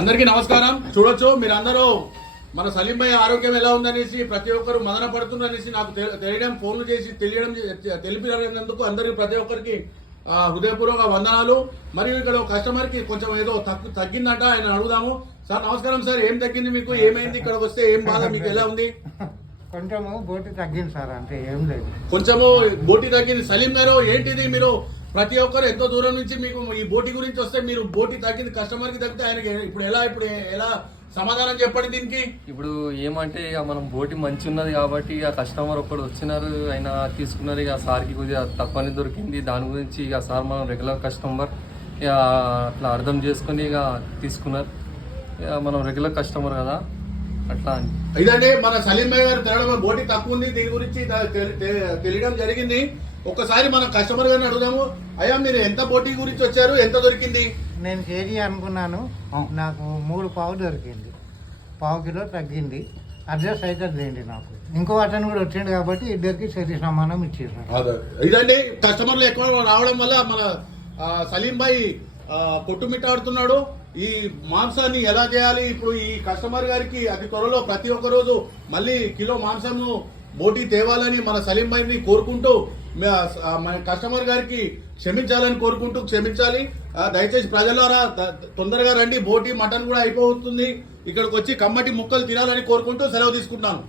అందరికీ నమస్కారం. చూడొచ్చు మీరందరూ మన సలీం భాయ్ ఆరోగ్యం ఎలా ఉందనేసి ప్రతి ఒక్కరు మదన పడుతుందనేసి నాకు తెలియడం, ఫోన్లు చేసి తెలిపినందుకు అందరికి ప్రతి ఒక్కరికి హృదయపూర్వక వందనాలు. మరియు ఇక్కడ కస్టమర్ కి కొంచెం ఏదో తగ్గిందంట, ఆయన అడుగుదాము. సార్ నమస్కారం సార్, ఏం తగ్గింది మీకు? ఏమైంది? ఇక్కడికి వస్తే ఏం బాధ మీకు? ఎలా ఉంది? కొంచెము బోటి తగ్గింది సార్, అంటే ఏం లేదు. కొంచెము బోటి తగ్గింది. సలీం గారు ఏంటిది, మీరు ప్రతి ఒక్కరు ఎంతో దూరం నుంచి మీకు ఈ బోటి గురించి వస్తే మీరు బోటి తగ్గింది కస్టమర్ కి తగ్గితే ఆయనకి ఇప్పుడు ఎలా సమాధానం చెప్పండి దీనికి? ఇప్పుడు ఏమంటే ఇక మనం బోటి మంచి ఉన్నది కాబట్టి ఇక కస్టమర్ ఒకడు వచ్చినారు, ఆయన తీసుకున్నారు. ఇక సార్కి కొద్దిగా తక్కువనే దొరికింది, దాని గురించి ఇక సార్ మనం రెగ్యులర్ కస్టమర్ ఇక అట్లా అర్థం చేసుకుని ఇక తీసుకున్నారు. ఇక మనం రెగ్యులర్ కస్టమర్ కదా అట్లా అని. ఇదండి మన సలీం భాయ్ గారు తినడం, బోటి తక్కువ ఉంది, దీని గురించి తెలియడం జరిగింది. ఒక్కసారి మన కస్టమర్ గారిని అడుగుదాము. అయ్యా మీరు ఎంత బోటి గురించి వచ్చారు, ఎంత దొరికింది? నేను కేజీ అనుకున్నాను, నాకు 3 పావు దొరికింది. పావు కిలో తగ్గింది, అడ్జస్ట్ అవుతుందండి. నాకు ఇంకో అతను కూడా వచ్చిండు కాబట్టి ఇద్దరికి సరి సమానం ఇచ్చేసారు. ఇదండి కస్టమర్లు ఎక్కువ రావడం వల్ల మన సలీం భాయ్ కొట్టుమిట్టాడుతున్నాడు. ఈ మాంసాన్ని ఎలా చేయాలి ఇప్పుడు ఈ కస్టమర్ గారికి అతి త్వరలో ప్రతి ఒక్క రోజు మళ్ళీ కిలో మాంసము బోటి తేవాలని మన సలీం భాయ్ని కోరుకుంటూ, మన కస్టమర్ గారికి క్షమించాలని కోరుకుంటూ, క్షమించాలి దయచేసి ప్రజలారా, తొందరగా రండి. బోటి మటన్ కూడా అయిపోతుంది. ఇక్కడికి వచ్చి కమ్మటి ముక్కలు తినాలని కోరుకుంటూ సెలవు తీసుకుంటున్నాను.